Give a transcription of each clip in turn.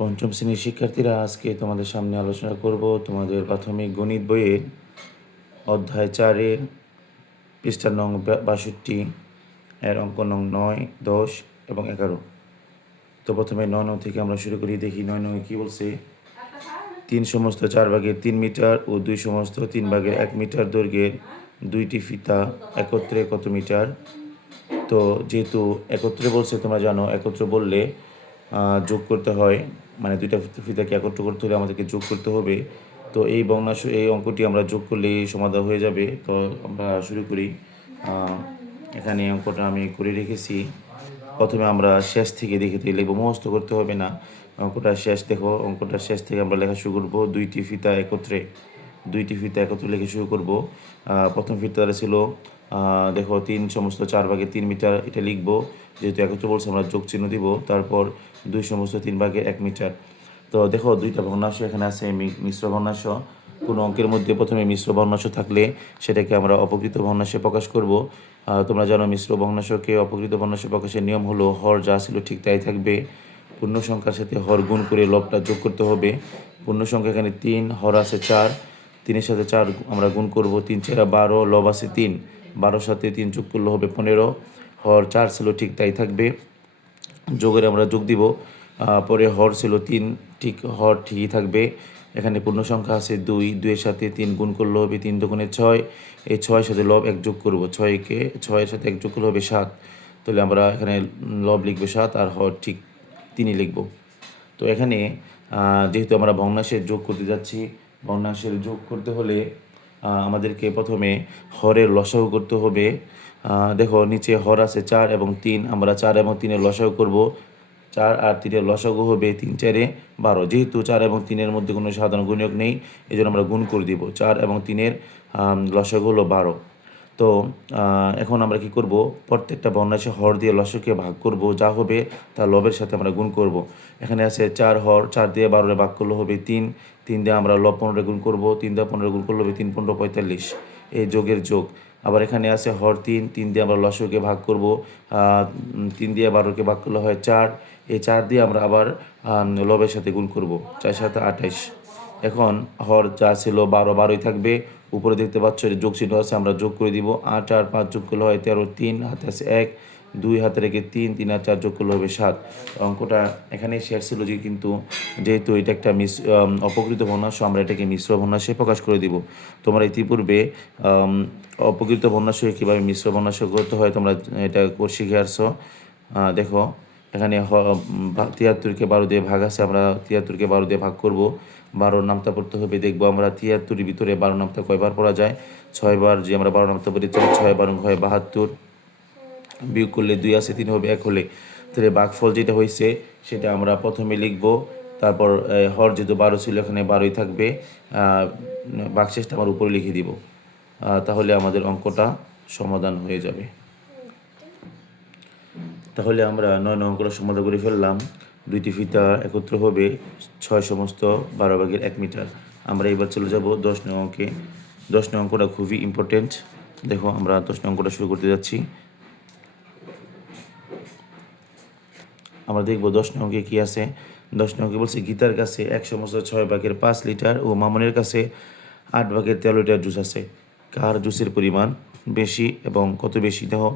পঞ্চম শ্রেণীর শিক্ষার্থীরা, আজকে তোমাদের সামনে আলোচনা করব তোমাদের প্রাথমিক গণিত বইয়ের অধ্যায় 4-এর পৃষ্ঠা নং 62 এর অঙ্ক নং 9, 10 এবং 11। তো প্রথমে 9 থেকে আমরা শুরু করি। দেখি 9 কী বলছে। 3 সমস্ত 4 ভাগের 3 মিটার ও 2 সমস্ত 3 ভাগের 1 মিটার দৈর্ঘ্যের দুইটি ফিতা একত্রে কত মিটার। তো যেহেতু একত্রে বলছে, তোমরা জানো একত্রে বললে যোগ করতে হয়, মানে দুইটা ফিতাকে একত্র করতে হলে আমাদেরকে যোগ করতে হবে। তো এই ভগ্নাংশ, এই অঙ্কটি আমরা যোগ করলে সমাধান হয়ে যাবে। তো আমরা শুরু করি। এখানে অঙ্কটা আমি করে রেখেছি। প্রথমে আমরা শেষ থেকে দেখে লিখবো, মুখস্থ করতে হবে না। অঙ্কটা শেষ দেখো, অঙ্কটা শেষ থেকে আমরা লেখা শুরু করবো। দুইটি ফিতা একত্রে লেখা শুরু করবো। প্রথম ফিতাটা ছিল দেখো 3 সমস্ত 4 ভাগের 3 মিটার, এটা লিখবো। যেহেতু একত্রে বলছে আমরা যোগ চিহ্ন দিব। তারপর 2 সমস্ত 3 ভাগের 1 মিটার। তো দেখো দুইটা ভগ্নাংশ এখানে আছে, মিশ্র ভগ্নাংশ। কোনো অঙ্কের মধ্যে প্রথমে মিশ্র ভগ্নাংশ থাকলে সেটাকে আমরা অপকৃত ভগ্নাংশে প্রকাশ করব। তোমরা জানো মিশ্র ভগ্নাংশকে অপকৃত ভগ্নাংশে প্রকাশের নিয়ম হলো হর যা ছিল ঠিক তাই থাকবে, পূর্ণ সংখ্যার সাথে হর গুণ করে লবটা যোগ করতে হবে। পূর্ণ সংখ্যা এখানে 3, হর আছে 4, 3-এর সাথে 4 আমরা গুণ করব। 3 4 12, লব আছে 3, 12-র সাথে 3 যোগ করলে হবে 15। হর 4 ছিল ঠিক তাই থাকবে, যোগের আমরা যোগ দিব। পরে হর ছিল 3, ঠিক হর ঠিকই থাকবে। এখানে পূর্ণ সংখ্যা আছে 2, 2-এর সাথে 3 গুণ করলে হবে 3 দুগুণে 6। এই 6-এর সাথে লব 1 যোগ করব, 6-এর সাথে 1 যোগ করলে হবে 7। তাহলে আমরা এখানে লব লিখবো 7 আর হর ঠিক 3 লিখব। তো এখানে যেহেতু আমরা ভগ্নাংশের যোগ করতে যাচ্ছি, ভগ্নাংশের যোগ করতে হলে আমাদেরকে প্রথমে হরের লসাগু করতে হবে। দেখো নিচে হর আছে 4 এবং 3, আমরা 4 এবং 3-এর লসাগু করব। 4 আর 3-এর লসাগু হবে 3 4 12। যেহেতু 4 এবং 3-এর মধ্যে কোনো সাধারণ গুণক নেই, এই জন্য আমরা গুণ করে দিব। 4 এবং 3-এর লসাগু হলো 12। তো এখন আমরা কি করব, প্রত্যেকটা ভগ্নাংশে হর দিয়ে লসাগুকে ভাগ করব, যা হবে তা লবের সাথে আমরা গুণ করব। এখানে আছে 4 হর, 4 দিয়ে 12 ভাগ করলে হবে 3, 3 দিয়ে আমরা লব 15 গুণ করব, 3 দিয়ে 15 গুণ করলে হবে 3 15 45, এই যোগের যোগ। আবার এখানে আছে হর 3, 3 দিয়ে আমরা লসাগুকে ভাগ করব, 3 দিয়ে 12কে ভাগ করলে হয় 4, এই 4 দিয়ে আমরা আবার লবের সাথে গুণ করব, 4 7 28। এখন হর যা ছিল 12, 12ই থাকবে। উপরে দেখতে পাচ্ছ যোগ চিহ্ন আছে, আমরা যোগ করে দিব। 8 আর 5 যোগ করলে হয় 13, 3 হাতে আছে 1, 2 হাতে রেখে 3, 3 আর 4 যোগ করলে হবে 7। অঙ্কটা এখানেই শেষ ছিল। কিন্তু যেহেতু এটা একটা অপকৃত ভগ্নাংশ, আমরা এটাকে মিশ্র ভগ্নাংশে প্রকাশ করে দিব। তোমরা ইতিপূর্বে অপকৃত ভগ্নাংশকে কীভাবে মিশ্র ভগ্নাংশ করতে হয় তোমরা এটা শিখে আসছো। দেখো এখানে 73-কে 12 দিয়ে ভাগ আছে, আমরা 73-কে 12 দিয়ে ভাগ করব। 12 নামতা পড়তে হবে। দেখবো আমরা 73-এর ভিতরে 12 নামতা কয়বার পড়া যায়। 6 বার। যে আমরা 12 নামতা পড়ি, 6 12 হয় 72, বিয়োগ করলে 2 আছে 3 হবে 1 হলে। তাহলে ভাগফল যেটা হয়েছে সেটা আমরা প্রথমে লিখব। তারপর হর যেহেতু 12 ছিল এখানে 12ই থাকবে, ভাগশেষটা আমার উপরে লিখে দিব। তাহলে আমাদের অঙ্কটা সমাধান হয়ে যাবে। তাহলে আমরা 9 অঙ্কটা সমাধান করে ফেললাম। দুইটি ফিতা একত্র হবে 6 সমস্ত 12 ভাগের 1 মিটার। আমরা এবার চলে যাব 10 নং অঙ্কে। 10 নং অঙ্কটা খুবই ইম্পর্টেন্ট। দেখো আমরা 10 নং অঙ্কটা শুরু করতে যাচ্ছি। আমরা দেখব 10 নং অঙ্কে কী আছে। 10 নং অঙ্কে বলছে গীতার কাছে 1 সমস্ত 6 ভাগের 5 লিটার ও মামনের কাছে 8 ভাগের 13 লিটার জুস আছে। কার জুসের পরিমাণ বেশি এবং কত বেশি? দেখো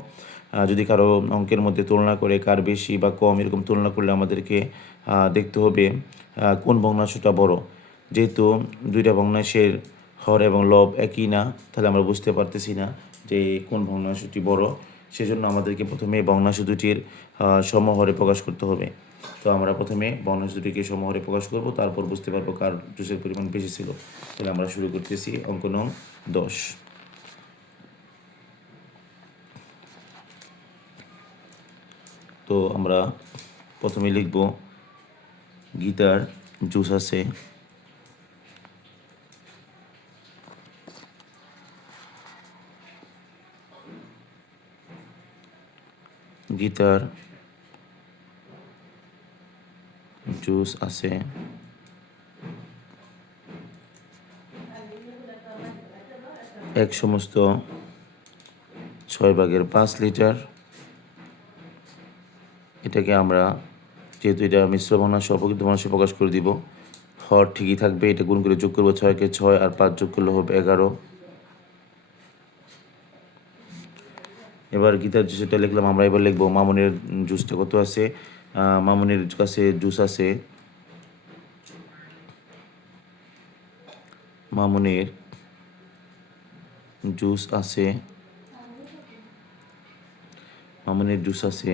যদি কারো অঙ্কের মধ্যে তুলনা করে কার বেশি বা কম এরকম তুলনা করলে আমাদেরকে দেখতে হবে কোন ভগ্নাংশটা বড়। যেহেতু দুইটা ভগ্নাংশের হর এবং লব একই না, তাহলে আমরা বুঝতে পারতেছি না যে কোন ভগ্নাংশটি বড়। সেজন্য আমাদেরকে প্রথমে ভগ্নাংশ দুটির সমহরে প্রকাশ করতে হবে। তো আমরা প্রথমে ভগ্নাংশ দুটিকে সমহরে প্রকাশ করব, তারপর বুঝতে পারবো কার জুসের পরিমাণ বেশি ছিল। তাহলে আমরা শুরু করতেছি অঙ্ক নং 10। তো আমরা প্রথমে লিখব গীতার জুস আছে গীতার জুস আছে 1 সমস্ত 6 ভাগের 5 লিটার। এটাকে আমরা যেহেতু এটা মিশ্র ভগ্নাংশ অপকৃত ভগ্নাংশে প্রকাশ করে দিব। হর ঠিকই থাকবে, এটা গুণ করে যোগ করবো 6কে 6 আর 5 যোগ করলে হবে 11। এবার গীতার জুসটা লিখলাম আমরা, এবার লিখবো মামুনের জুসটা কত আছে। মামুনের কাছে জুস আছে, মামুনের জুস আছে, মামুনের জুস আছে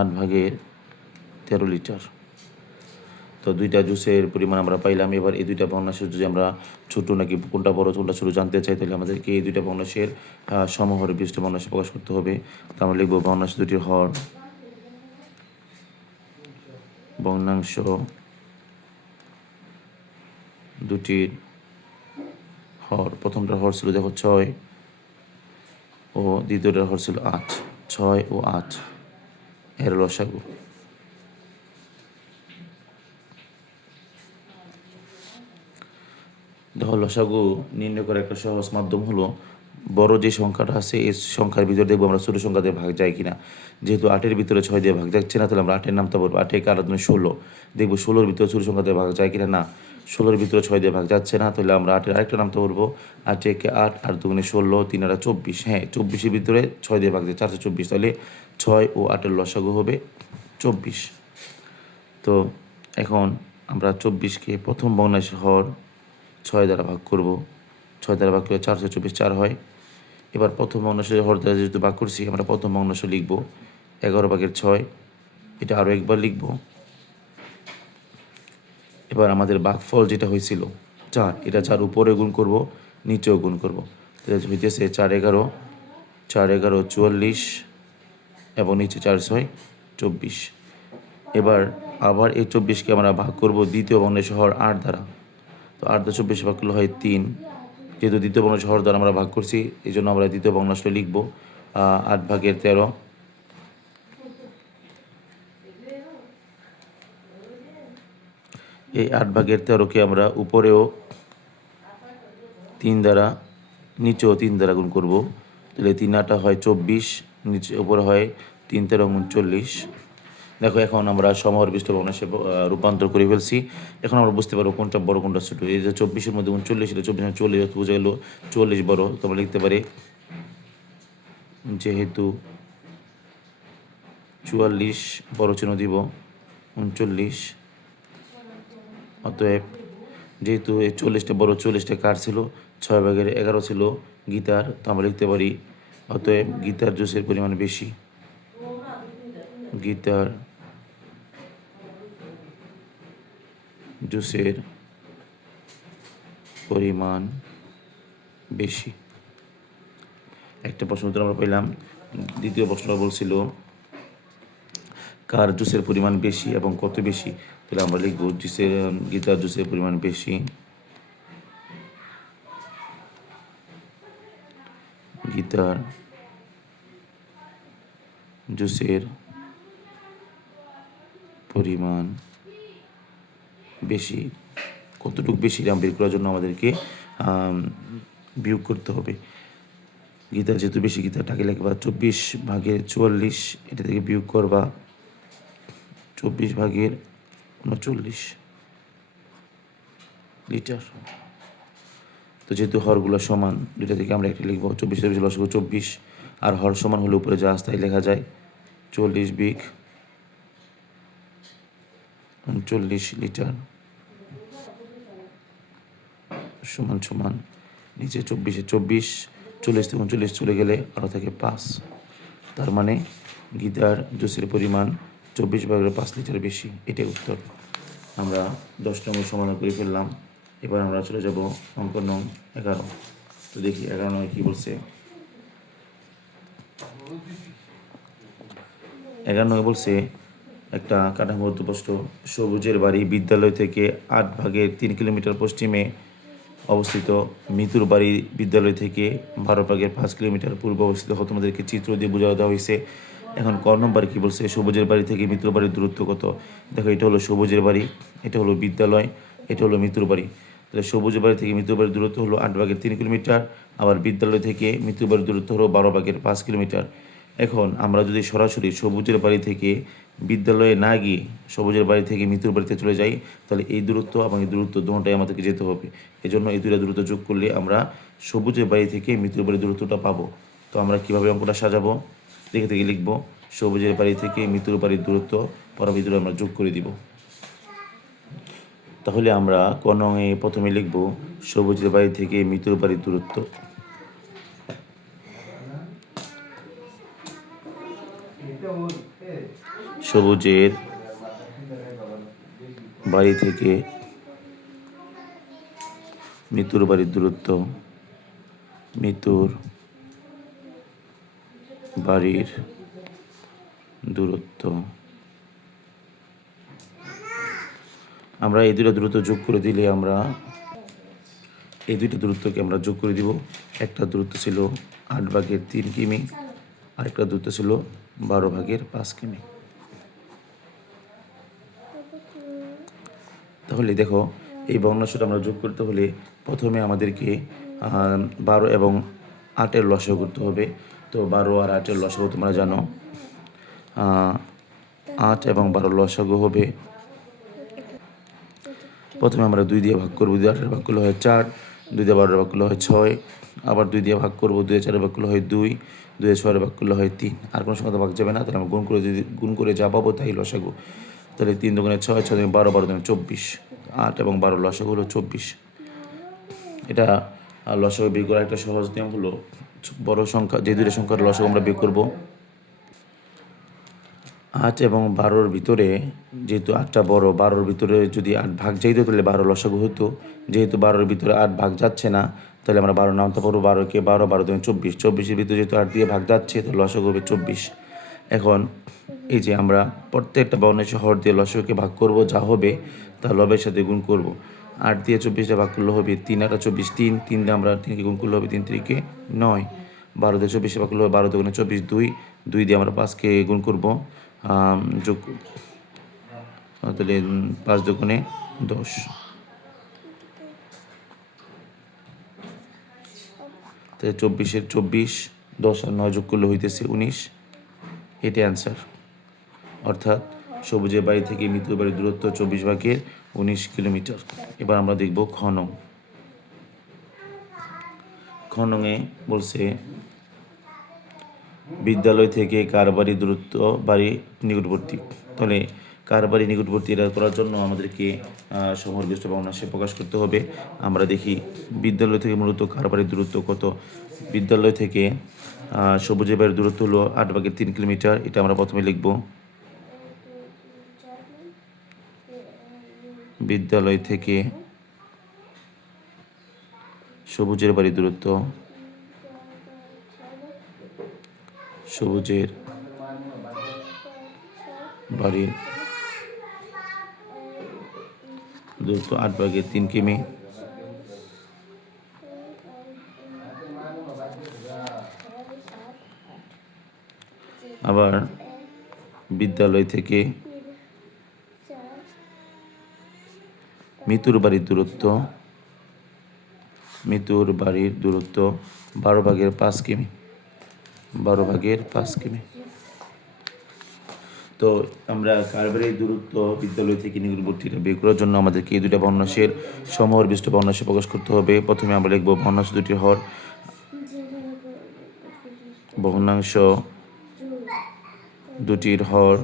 8/13 লিটার। তো দুইটা জুসের পরিমাণ আমরা পাইলাম। এবার এই দুইটা ভগ্নাংশের যদি আমরা ছোট নাকি কোনটা বড় কোনটা ছোট জানতে চাই, তাহলে আমাদেরকে এই দুইটা ভগ্নাংশের সমহরে বিশিষ্ট ভগ্নাংশে প্রকাশ করতে হবে। তো আমরা লিখব ভগ্নাংশ দুটির হর, ভগ্নাংশ দুটির হর। প্রথমটার হর ছিল দেখো 6 ও দ্বিতীয়টার হর ছিল 8। 6 ও 8 এর লসাগু। দেখো লসাগু নির্ণয় করার একটা সহজ মাধ্যম হলো, বড় যে সংখ্যাটা আছে এই সংখ্যার ভিতরে দেখবো আমরা ছোটো সংখ্যা দিয়ে ভাগ যায় কিনা। যেহেতু 8-এর ভিতরে 6 দিয়ে ভাগ যাচ্ছে না, তাহলে আমরা 8-এর নামটা বলবো 8 × 8 = 16। দেখবো 16-র ভিতরে ছোটো সংখ্যা দিয়ে ভাগ যায় কিনা, না 16-র ভিতরে 6 দিয়ে ভাগ যাচ্ছে না, তাহলে আমরা 8-এর আরেকটা নামটা বলবো 8 × 8 8 × 2 = 16 3 × 24। হ্যাঁ, 24-এর ভিতরে 6 দিয়ে ভাগ যায় 424, তাহলে 6 ও 8-এর লসাগু হবে 24। তো এখন আমরা 24কে প্রথম ভগ্নাংশের হর 6 দ্বারা ভাগ করব। 6 দ্বারা ভাগ করলে 424 4 হয়। এবার প্রথম ভগ্নাংশের হর দ্বারা যেহেতু ভাগ করছি, আমরা প্রথম ভগ্নাংশ লিখব 11/6। এটা আরও একবার লিখব। এবার আমাদের ভাগফল যেটা হয়েছিল 4, এটা 4 উপরে গুণ করব, নিচেও গুণ করব। তাহলে হইতেছে 4 11 4 11 44 এবং নিচে 4 6 24। এবার আবার এই 24কে আমরা ভাগ করব দ্বিতীয় ভগ্নাংশের হর 8 দ্বারা। তো 8 দ্বারা 24 ভাগ করলে হয় 3। যেহেতু দ্বিতীয় ভগ্নাংশ হর দ্বারা আমরা ভাগ করছি, এই জন্য আমরা দ্বিতীয় ভগ্নাংশটা লিখব 8/13। এই 8/13কে আমরা উপরেও 3 দ্বারা, নিচেও 3 দ্বারা গুণ করব। তাহলে 3 8 হয় 24, নিচে উপরে হয় 3 13 39। দেখো এখন আমরা সমহর বিশিষ্ট ভগ্নাংশে রূপান্তর করে ফেলছি। এখন আমরা বুঝতে পারবো কোনটা বড় কোনটা ছোট। এই যে 24-এর মধ্যে 39, এটা 24 40 বোঝা গেল 44 বড়। তো আমরা লিখতে পারি যেহেতু 44 বড় চিহ্ন দিব 39, অতএব যেহেতু এই 40টা বড়, 40টা কার ছিল 6/11 ছিল গীতার, তো আমরা লিখতে পারি অতএব গীতার জুসের পরিমাণ বেশি। গীতার জুসের পরিমাণ বেশি। একটা প্রশ্ন উত্তর আমরা পেলাম। দ্বিতীয় প্রশ্ন বলছিল কার জুসের পরিমাণ বেশি এবং কত বেশি। তাহলে আমরা লিখব গীতার জুসের পরিমাণ বেশি, গীতার জুসের পরিমাণ বেশি। কতটুকু বেশি দাম বের করার জন্য আমাদেরকে বিয়োগ করতে হবে। গীতার যেহেতু বেশি, গীতাটাকে লিখবা 24/44, এটা থেকে বিয়োগ করবা 24/39 লিটার। তো যেহেতু হরগুলো সমান, দুইটা থেকে আমরা একটা লিখবো 24 আর হর সমান হলে উপরে যা আসতে লেখা যায় 40/39 লিটার সমান সমান নিচে 24 40 থেকে 39 চলে গেলে আরও থাকে 5। তার মানে গীতার জুসের পরিমাণ 24/5 লিটার বেশি। এটাই উত্তর। আমরা 10 নম্বর সমাধান করে ফেললাম। এবার আমরা চলে যাব অঙ্ক নং 11। তো দেখি 11 নং কী বলছে। 11 নং বলছে একটা কাঠামোগত প্রশ্ন, সবুজের বাড়ি বিদ্যালয় থেকে 8/3 কিলোমিটার পশ্চিমে অবস্থিত, মিতুর বাড়ি বিদ্যালয় থেকে 12/5 কিলোমিটার পূর্বে অবস্থিত। তোমাদেরকে চিত্র দিয়ে বোঝা দেওয়া হয়েছে। এখন ক নম্বর কী বলছে, সবুজের বাড়ি থেকে মিতুর বাড়ির দূরত্ব কত। দেখো এটা হলো সবুজের বাড়ি, এটা হলো বিদ্যালয়, এটা হলো মিতুর বাড়ি। তাহলে সবুজের বাড়ি থেকে মিতুর বাড়ির দূরত্ব হলো 8/3 কিলোমিটার, আবার বিদ্যালয় থেকে মিতুর বাড়ির দূরত্ব হলো 12/5 কিলোমিটার। এখন আমরা যদি সরাসরি সবুজের বাড়ি থেকে বিদ্যালয়ে না গিয়ে সবুজের বাড়ি থেকে মৃত্যুর বাড়িতে চলে যাই, তাহলে এই দূরত্ব এবং এই দূরত্ব দুটোটাই আমাদেরকে যেতে হবে। এজন্য এই দুইটা দূরত্ব যোগ করলে আমরা সবুজের বাড়ি থেকে মৃত্যুর বাড়ির দূরত্বটা পাবো। তো আমরা কীভাবে অঙ্কটা সাজাবো, দেখে থেকে লিখব সবুজের বাড়ি থেকে মৃত্যুর বাড়ির দূরত্ব পরবর্তীতে আমরা যোগ করে দিব। তাহলে আমরা ক নংয়ে প্রথমে লিখব সবুজের বাড়ি থেকে মৃত্যুর বাড়ির দূরত্ব। সবুজের বাড়ি থেকে মৃত্যুর বাড়ির দূরত্ব, মৃত্যুর বাড়ির দূরত্ব। আমরা এই দুটো দূরত্ব যোগ করে দিলে আমরা এই দুইটা দূরত্বকে আমরা যোগ করে দিব। একটা দূরত্ব ছিল 8/3 কিমি, আরেকটা দূরত্ব ছিল 12/5 কিমি। তাহলে দেখো এই ভগ্নাংশটা আমরা যোগ করতে হলে প্রথমে আমাদেরকে 12 এবং 8-এর লসাগু করতে হবে। তো 12 আর 8-এর লসাগু তোমরা জানো, 8 এবং 12 লসাগু হবে, প্রথমে আমরা 2 দিয়ে ভাগ করবো, 2 দিয়ে 8-এর ভাগ করলে হয় 4, 2 দিয়ে 12-এর ভাগ করলে হয় 6, আবার 2 দিয়ে ভাগ করবো, 2 দিয়ে 4-এর ভাগ করলে হয় 2, 2 দিয়ে 6-এর ভাগ করলে হয় 3। আর কোনো সংখ্যা ভাগ যাবে না, তাহলে আমরা গুণ করে যা পাবো তাই লসাগু। তাহলে 3 দুগুণে 6, 6 দুগুণে 12, 12 দুগুণে 24, 8 এবং 12 লসাগু হলো 24। এটা লসাগু বের করার একটা সহজ নিয়ম হলো, বড় সংখ্যা যে দুইটা সংখ্যার লসাগু আমরা বের করবো, 8 এবং 12-র ভিতরে যেহেতু 8টা বড়, 12-র ভিতরে যদি 8 ভাগ যাইতো তাহলে 12 লসাগু হতো। যেহেতু 12-র ভিতরে 8 ভাগ যাচ্ছে না, তাহলে আমরা 12 নামতে পারবো, 12কে 12, 12 দুগুণে 24, 24-এর ভিতরে যেহেতু 8 দিয়ে ভাগ যাচ্ছে তাহলে লসাগু হবে 24। এখন এই যে আমরা প্রত্যেকটা ভগ্নাংশের হর দিয়ে লসাগুকে ভাগ করব, যা হবে তা লবের সাথে গুণ করব। 8 দিয়ে 24টা ভাগ করলে হবে 3 8 24, 3 3 দিয়ে আমরা 3কে গুণ করলে হবে 3 3-কে 9, 12 দিয়ে 24 ভাগ করলে হবে 12 দুগুণে 24, 2 2 দিয়ে আমরা 5কে গুণ করব, যোগ, তাহলে 5 দুগুণে 10, তাহলে 24-এর 24, 10 আর 9 যোগ করলে হইতেছে 19। এটাই অ্যান্সার। অর্থাৎ সবুজের বাড়ি থেকে মৃত্যুর বাড়ির দূরত্ব 24/19 কিলোমিটার। এবার আমরা দেখব খ নং। খ নংয়ে বলছে বিদ্যালয় থেকে কার বাড়ি দূরত্ব বাড়ি নিকটবর্তী। তাহলে কার বাড়ি নিকটবর্তী এটা করার জন্য আমাদেরকে সমরবিষ্ট ভগ্নাংশে প্রকাশ করতে হবে। আমরা দেখি বিদ্যালয় থেকে মূলত কার বাড়ির দূরত্ব কত। বিদ্যালয় থেকে সবুজের বাড়ির দূরত্ব হলো 8/3 কিলোমিটার। এটা আমরা প্রথমে লিখব। বিদ্যালয় থেকে সবুজের বাড়ির দূরত্ব, সবুজের বাড়ির দূরত্ব 8/3 কিমি। আবার বিদ্যালয় থেকে মৃত্যুর বাড়ির দূরত্ব, মৃত্যুর বাড়ির দূরত্ব 12/5 কিমি, 12/5 কিমি। তো আমরা কার বাড়ির দূরত্ব বিদ্যালয় থেকে নিকটবর্তীটা বের করার জন্য আমাদেরকে এই দুইটা ভগ্নাংশের সমহরবিষ্ট ভগ্নাংশে প্রকাশ করতে হবে। প্রথমে আমরা লিখব ভগ্নাংশ দুটির হর, ভগ্নাংশ দুটির হর,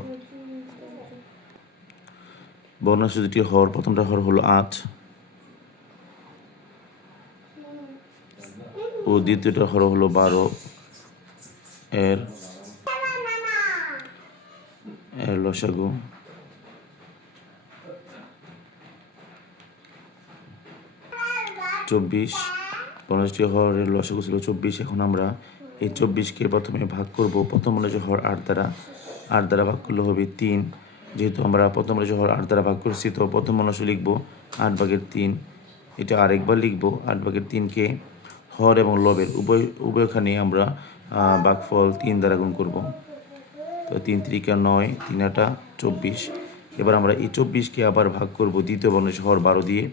ভগ্নাংশ দুটির হর, প্রথমটা হর হলো 8 ও দ্বিতীয়টা হর হলো 12 এর লসাগু। চব্বিশ, ভগ্নাংশটি হরের লসাগু ছিল 24। এখন আমরা এই 24কে প্রথমে ভাগ করব প্রথম ভগ্নাংশ হর 8 দ্বারা, 8 দ্বারা ভাগ করলে হবে 3। যেহেতু আমরা প্রথম ভগ্নাংশ হর 8 দ্বারা ভাগ করছি, তো প্রথম ভগ্নাংশ লিখব 8/3। এটা আরেকবার লিখব 8/3কে হর এবং লবের উভয়খানে আমরা ভাগফল 3 দ্বারা গুণ করব। তো 3 3-কে 9, 3 8 24। এবার আমরা এই 24কে আবার ভাগ করব দ্বিতীয় ভগ্নাংশ হর 12 দিয়ে।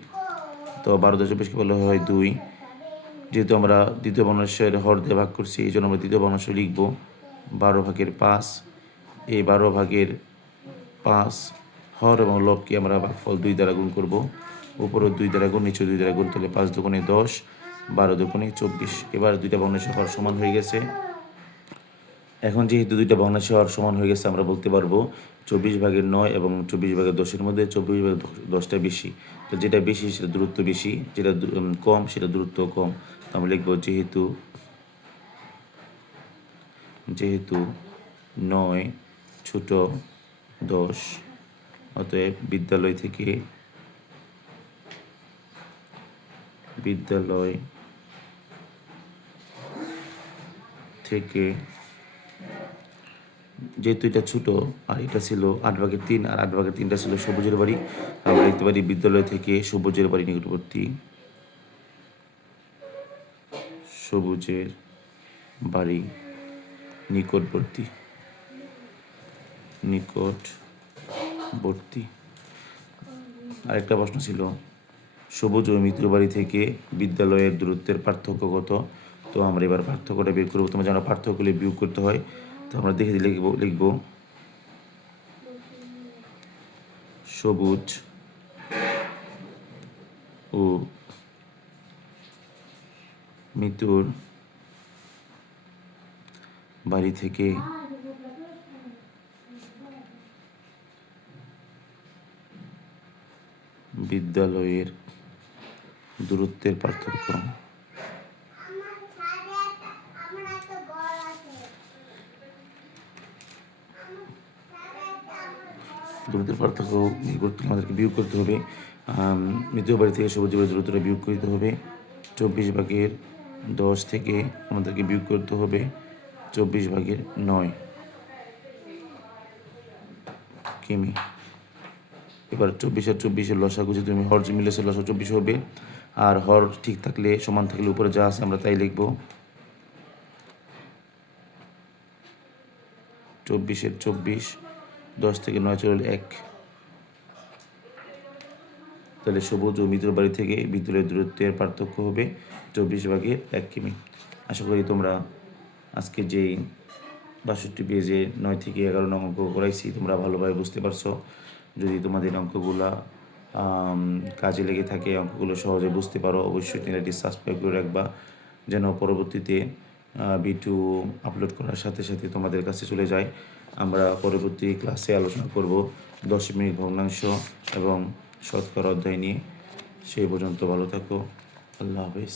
তো 12 দিয়ে 24কে বলা হয় 2। যেহেতু আমরা দ্বিতীয় ভগ্নাংশের হর দিয়ে ভাগ করছি, এই জন্য আমরা দ্বিতীয় ভগ্নাংশ লিখব 12/5। এই 12/5 হর এবং লবকে আমরা ভাগফল 2 দ্বারা গুণ করব। উপরে 2 দ্বারা গুণ, নিচে 2 দ্বারা গুণ, তাহলে 5 দুগুণে 10, 12 দুগুণে 24। এবার দুইটা ভগ্নাংশের হর সমান হয়ে গেছে। এখন যেহেতু দুইটা ভগ্নাংশের হর সমান হয়ে গেছে, আমরা বলতে পারবো 24/9 এবং 24/10-এর মধ্যে 24/10টা বেশি। তো যেটা বেশি সেটা দূরত্ব বেশি, যেটা কম সেটা দূরত্ব কম। আমরা লিখবো যেহেতু 9 ছোট 10, অতএব বিদ্যালয় থেকে যেহেতু এটা ছোট আর এটা ছিল 8/3 আর 8/3টা ছিল সবুজের বাড়ি, আমরা লিখতে পারি বিদ্যালয় থেকে সবুজের বাড়ি নিকটবর্তী, সবুজের বাড়ি নিকটবর্তী। আরেকটা প্রশ্ন ছিল সবুজ ও মিত্র বাড়ি থেকে বিদ্যালয়ের দূরত্বের পার্থক্য কত? তো আমরা এবার পার্থক্যটা বের করবো। তোমরা জানো পার্থক্য করলে বিয়োগ করতে হয়, তো আমরা দেখে লিখব সবুজ ও মিতুর বাড়ি থেকে বিদ্যালয়ের দূরত্বের পার্থক্য আমাদেরকে বিয়োগ করতে হবে। মৃত্যু বাড়ি থেকে সবুজ বাড়ির দূরত্বটা বিয়োগ করতে হবে। 24/10 থেকে আমাদেরকে বিয়োগ করতে হবে 24/9 কিমি। এবার 24 আর 24-এর লসাগু, যদি তুমি হর যে মিলেছে লসাগু 24 হবে, আর হর ঠিক থাকলে সমান থাকলে উপরে যা আছে আমরা তাই লিখব। 24-এর 24, 10 থেকে 9 চলে 1, তাহলে সবুজ ও মিত্র বাড়ি থেকে বিদ্যালয়ের দূরত্বের পার্থক্য হবে 24/1 কিমি। আশা করি তোমরা আজকে যেই 62 পেজে 9 থেকে 11 নং অঙ্ক করাইছি তোমরা ভালোভাবে বুঝতে পারছো। যদি তোমাদের অঙ্কগুলা কাজে লেগে থাকে, অঙ্কগুলো সহজে বুঝতে পারো, অবশ্যই চ্যানেলটি সাবস্ক্রাইব করে রাখবা, যেন পরবর্তীতে ভিডিও আপলোড করার সাথে সাথে তোমাদের কাছে চলে যায়। আমরা পরবর্তী ক্লাসে আলোচনা করব দশমিক ভগ্নাংশ এবং শতকরা অধ্যায় নিয়ে। সেই পর্যন্ত ভালো থাকো। আল্লাহ হাফেজ।